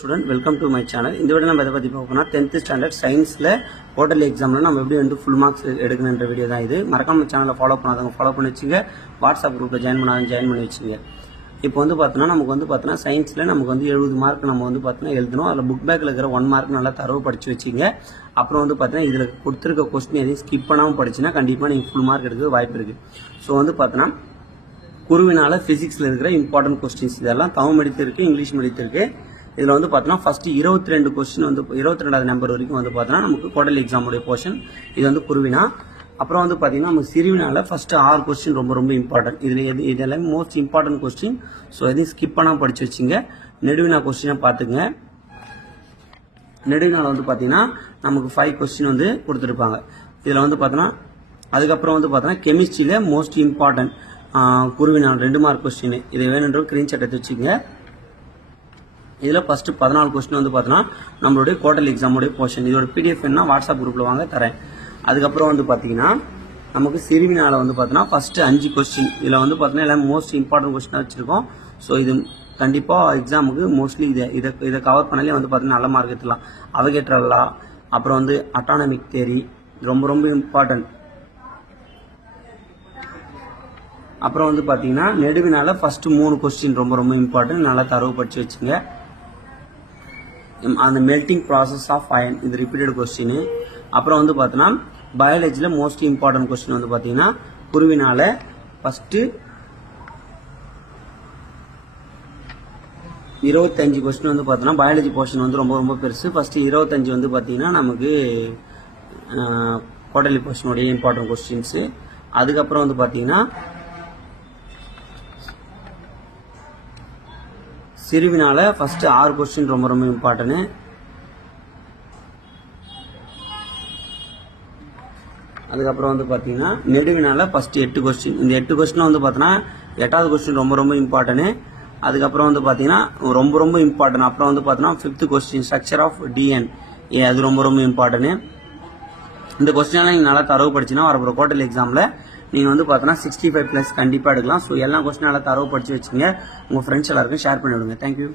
student, welcome to my channel. இந்த video நம்ம எதை பத்தி பார்க்கணும்னா 10th standard scienceல quarterly examல நம்ம எப்படி வந்து full marks எடுக்கணும்ன்ற வீடியோ தான் இது. மறக்காம சேனலை ஃபாலோ பண்ணாதவங்க ஃபாலோ பண்ணி வச்சுங்க. வாட்ஸ்அப் குரூப்ல ஜாயின் பண்ணி வச்சுங்க. இப்போ வந்து பார்த்தோன்னா நமக்கு வந்து பார்த்தோன்னா சயின்ஸில் நமக்கு வந்து 70 மார்க் நம்ம வந்து பார்த்தோன்னா எழுதணும். அதில் புக் பேக்கில் இருக்கிற 1 மார்க் நல்லா தரவு படித்து வச்சிங்க. அப்புறம் வந்து பார்த்தோன்னா இதில் கொடுத்துருக்க கொஸ்டின் எதையும் ஸ்கிப் பண்ணாமல் படிச்சுன்னா கண்டிப்பாக நீங்கள் ஃபுல் மார்க் எடுக்க வாய்ப்பு இருக்குது. ஸோ வந்து பார்த்தோன்னா குருவினால ஃபிசிக்ஸில் இருக்கிற இம்பார்ட்டன்ட் கொஸ்டின்ஸ் இதெல்லாம் தமிழ் மீடியத்தில் இருக்குது, இங்கிலீஷ் மீடியத்தில் இருக்குது. இதில் வந்து பார்த்தோன்னா ஃபஸ்ட்டு 22 கொஸ்டின் வந்து 22வது நம்பர் வரைக்கும் வந்து பார்த்தோன்னா நமக்கு குவார்டர்லி எக்ஸாமுடைய போர்ஷன். இது வந்து குருவினா. அப்புறம் வந்து பார்த்தீங்கன்னா நம்ம சிறுவினால ஃபர்ஸ்ட் 6 கொஸ்டின் ரொம்ப இம்பார்ட்டன்ட். இதில் இதெல்லாம் மோஸ்ட் இம்பார்ட்டன்ட் கொஸ்டின். ஸோ எதையும் ஸ்கிப் பண்ணாமல் படிச்சு வச்சுங்க. நெடுவினா கொஸ்டினை பார்த்துங்க. நெடுவினால வந்து பார்த்தீங்கன்னா நமக்கு 5 கொஸ்டின் வந்து கொடுத்துருப்பாங்க. இதில் வந்து பார்த்தோன்னா அதுக்கப்புறம் வந்து பார்த்தோன்னா கெமிஸ்ட்ரியில் மோஸ்ட் இம்பார்ட்டன்ட் குருவினால் 2 மார்க் கொஸ்டின். இது வேணுன்ற ஸ்கிரீன்ஷாட் எடுத்து வச்சுக்கோங்க. இதில் ஃபர்ஸ்ட் 14 கொஸ்டின் வந்து பார்த்தோன்னா நம்மளுடைய குவார்டர்லி எக்ஸாமுடைய போர்ஷன். இதோட பிடிஎஃப் என்ன வாட்ஸ்அப் குரூப்பில் வாங்க தரேன். அதுக்கப்புறம் வந்து பார்த்தீங்கன்னா நமக்கு சிறுவினால வந்து பார்த்தோன்னா ஃபர்ஸ்ட் 5 கொஸ்டின். இதில் வந்து பார்த்தோன்னா எல்லாம் மோஸ்ட் இம்பார்ட்டன்ட் கொஸ்டினாக வச்சிருக்கோம். ஸோ இது கண்டிப்பாக எக்ஸாமுக்கு மோஸ்ட்லி இதை கவர் பண்ணாலே வந்து பார்த்தீங்கன்னா நல்ல மார்க் எடுத்துலாம். அவகேட்ரல் லா, அப்புறம் வந்து அட்டானமிக் தியரி ரொம்ப இம்பார்ட்டன்ட். அப்புறம் வந்து பார்த்தீங்கன்னா நெடுவினால ஃபர்ஸ்ட் 3 கொஸ்டின் ரொம்ப இம்பார்ட்டன்ட். நல்லா தரவு படிச்சு வச்சுங்க. அந்த மெல்டிங் ப்ராசஸ் ஆஃப் அயன் இது ரிப்பீட்டட் கொஸ்டின். அப்புறம் வந்து பார்த்தோன்னா பயாலஜியில் மோஸ்ட் இம்பார்ட்டன்ட் கொஸ்டின் வந்து பார்த்தீங்கன்னா குருவினால ஃபர்ஸ்ட் 25 கொஸ்டின் வந்து பார்த்தோன்னா பயாலஜி போர்ஷன் வந்து ரொம்ப பெருசு. ஃபர்ஸ்ட் 25 வந்து பார்த்தீங்கன்னா நமக்கு குவார்டர்லி போர்ஷனுடைய இம்பார்ட்டன்ட் கொஸ்டின்ஸ். அதுக்கப்புறம் வந்து பார்த்தீங்கன்னா சிறுவினால ஃபர்ஸ்ட் 6 கொஸ்டின் ரொம்ப இம்பார்ட்டன்ட். அதுக்கப்புறம் வந்து பார்த்தீங்கன்னா நெடுவினால ஃபர்ஸ்ட் 8 கொஸ்டின். இந்த 8 கொஸ்டின் வந்து பார்த்தோன்னா 8வது கொஸ்டின் ரொம்ப இம்பார்ட்டன்ட். அதுக்கப்புறம் வந்து பார்த்தீங்கன்னா ரொம்ப இம்பார்ட்டன்ட். அப்புறம் வந்து பார்த்தோன்னா 5th question structure of DNA அது ரொம்ப இம்பார்ட்டன்ட். இந்த கொஸ்டின் நீங்கள் நல்லா தரவு படிச்சுன்னா வரப்போகிற குவார்டர்லி எக்ஸாமில் நீங்கள் வந்து பார்த்தோன்னா 65+ கண்டிப்பாக எடுக்கலாம். ஸோ எல்லா கொஸ்டின் நல்லா தரவு படிச்சு வச்சுங்க. உங்கள் ஃப்ரெண்ட்ஸ் எல்லாருக்கும் ஷேர் பண்ணி விடுங்க. தேங்க்யூ.